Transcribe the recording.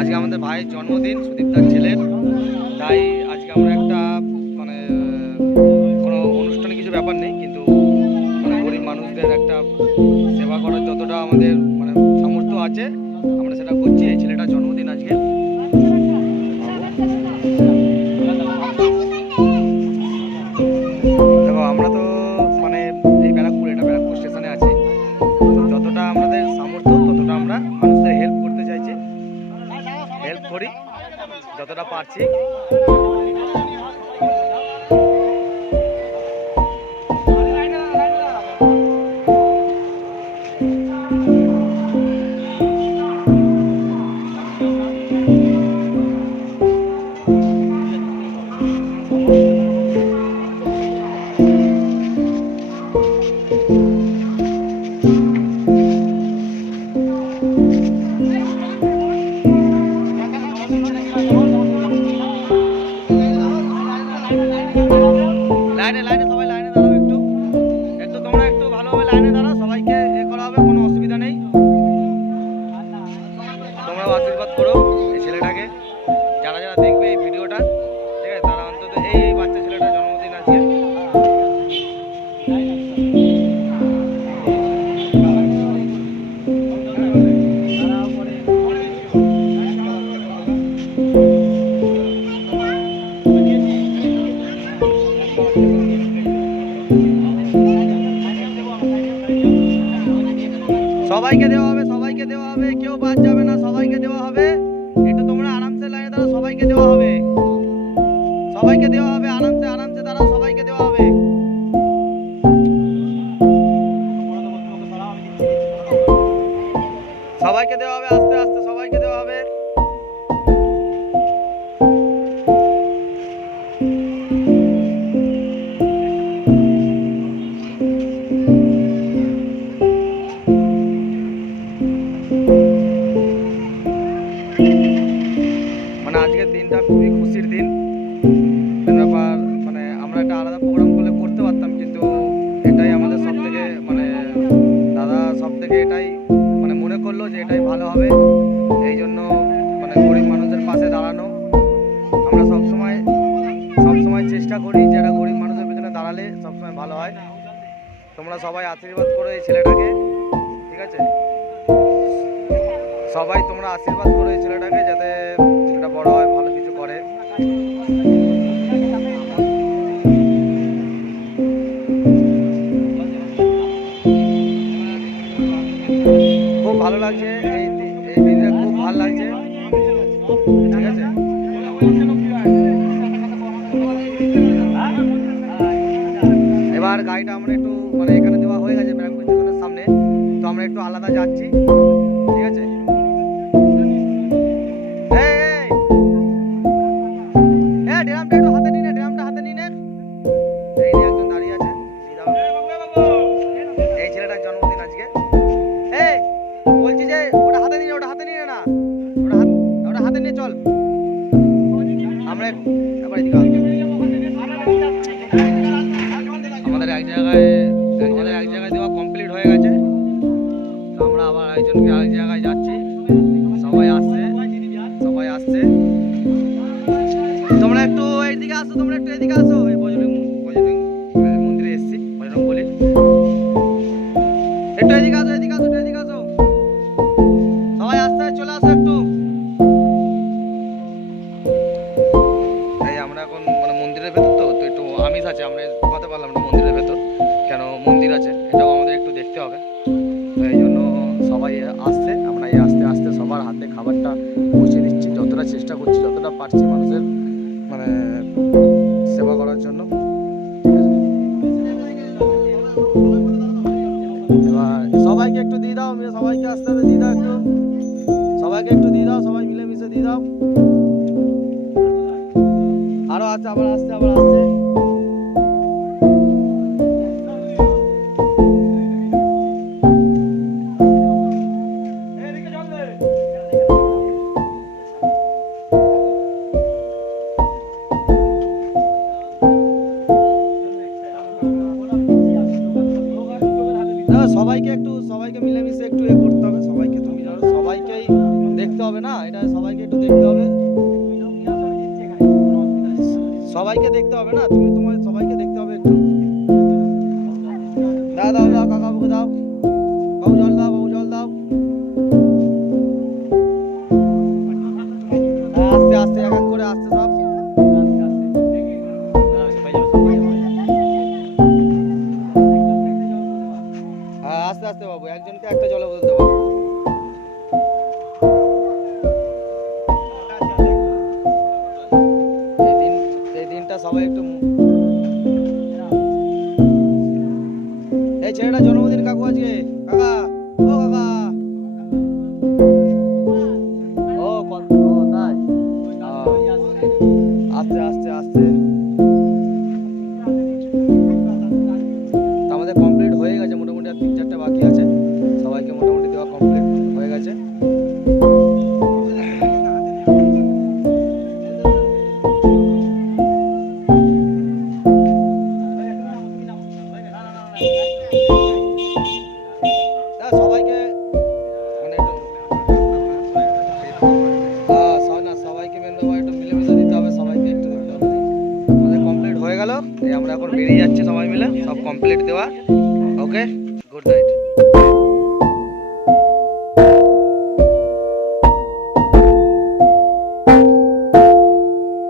আজকে আমাদের ভাইয়ের জন্মদিন, সুদীপদার ছেলের। তাই আজকে আমরা একটা মানে কোনো অনুষ্ঠানে কিছু ব্যাপার নেই, কিন্তু মানে গরিব মানুষদের একটা সেবা করার যতটা আমাদের মানে সামর্থ্য আছে আমরা সেটা করছি। এই ছেলেটার জন্মদিন আজকে। দেখো আমরা তো মানে এই ব্যারাকপুর স্টেশনে আছি। তো যতটা আমাদের সামর্থ্য ততটা আমরা মানুষদের হেল্প করতে চাইছি, হেল্প করি যতটা পারছি। লাইনে লাইনে সবাই লাইনে দাঁড়াও, একটু একটু তোমরা একটু ভালোভাবে লাইনে দাঁড়াও, সবাইকে এ করা হবে, কোনো অসুবিধা নেই। তোমরাও আশীর্বাদ করো এই ছেলেটাকে, যারা যারা দেখবে এই ভিডিওটা, ঠিক আছে, তারা অন্তত এই বাচ্চা ছেলেটার জন্মদিন আজকে। সবাইকে দেওয়া হবে, সবাইকে দেওয়া হবে, কেউ বাদ যাবে না, সবাইকে দেওয়া হবে। একটু তোমরা আরামসে লাইনে দাঁড়াও, সবাইকে দেওয়া হবে, সবাইকে দেওয়া হবে, আরামসে আরামসে দাঁড়াও, সবাইকে দেওয়া হবে। সবাইকে দেওয়া হবে, আস্তে আস্তে সবাইকে দেওয়া হবে। মানে আজকের দিনটা খুবই খুশির দিন। ব্যাপার মানে আমরা একটা আলাদা প্রোগ্রাম করলে করতে পারতাম, কিন্তু এটাই আমাদের সব থেকে মানে দাদা সব থেকে এটাই মানে মনে করলো যে এটাই ভালো হবে। এই জন্য মানে গরিব মানুষদের পাশে দাঁড়ানো আমরা সবসময় চেষ্টা করি, যেটা গরিব মানুষের পিছনে দাঁড়ালে সবসময় ভালো হয়। তোমরা সবাই আশীর্বাদ করো এই ছেলেটাকে, ঠিক আছে? সবাই তোমরা আশীর্বাদ করো এই ছেলেটাকে, যাতে ছেলেটা বড় হয়, ভালো কিছু করে। খুব ভালো লাগছে এই এই দিনটা, খুব ভালো লাগছে, ঠিক আছে? এবার গাড়িটা আমরা একটু মানে এখানে দেওয়া হয়ে গেছে ব্যারাকপুর স্টেশনের সামনে, তো আমরা একটু আলাদা যাচ্ছি, ঠিক আছে? ড্রামটা একটু হাতে নিয়ে নে, ড্রামটা হাতে নিয়ে নে। এই নিয়ে একজন দাঁড়িয়ে আছে, এই ছেলেটার জন্মদিন আজকে। এই বলছি যে ওটা হাতে নিয়ে, ওটা হাতে নিয়ে না, ওটা হাতে নিয়ে চল। আমরা এবার এদিকে আমাদের এক জায়গায় দেওয়া কমপ্লিট হয়ে গেছে, তো আমরা আবার একজনকে আরেক জায়গায় যাচ্ছি। সবাই আসছে, সবাই আসছে। তোমরা একটু এইদিকে আসো, তোমরা একটু এদিকে আসো। এই বজরং মন্দিরে এসছি, বজরং বলি। একটু এদিকে আসো, এদিকে আসো, এদিকে আসো, সবাই আসতে চলে আসো একটু। এই আমরা এখন মানে মন্দিরের ভেতর, তো তো একটু আমিষ আছে, আমরা ঢোকাতে পারলাম না মন্দিরের ভেতর, কেন মন্দির আছে, এটাও আমাদের একটু দেখতে হবে। তো এই জন্য সবাই আসছে, আমরা এই আস্তে আস্তে সবার হাতে খাবারটা পৌঁছে দিচ্ছি, যতটা চেষ্টা করছি, যতটা পারছি মানুষের মানে সেবা করার জন্য। এবার সবাইকে একটু দিয়ে দাও, সবাইকে আস্তে আস্তে দিয়ে দাও, একটু সবাইকে একটু দিয়ে দাও, সবাই মিলেমিশে দিয়ে দাও। আরো আছে, আবার আসছে, আবার আসছে। সবাইকে দেখতে হবে না, তুমি তোমার সবাইকে দেখতে হবে একটু। দাও দাও দাও, কাকা বাবুকে দাও, বাবু জল দাও, বাবু জল দাও। হ্যাঁ, আস্তে আস্তে এক এক করে, আস্তে সব। হ্যাঁ আস্তে আস্তে বাবু, একজনকে একটা জলের বোতল দেবো। এই দিনটা সবাই একটু এই ছেলেটা জন্মদিন কাকু আজকে, কাকা, ও কাকা। ও তাই, আস্তে আস্তে আস্তে। তা আমাদের কমপ্লিট হয়ে গেছে মোটামুটি, আর 3-4টা বাকি আছে, সবাইকে মোটামুটি দেওয়া কমপ্লিট হয়ে গেছে। সবাইকে মানে সবাইকে মেন ব্যাপার একটু মিলেমিশে দিতে হবে, সবাইকে একটু দিতে হবে। আমাদের কমপ্লিট হয়ে গেল, এই আমরা এখন বেরিয়ে যাচ্ছি সবাই মিলে, সব কমপ্লিট দেওয়া। ওকে, গুড নাইট।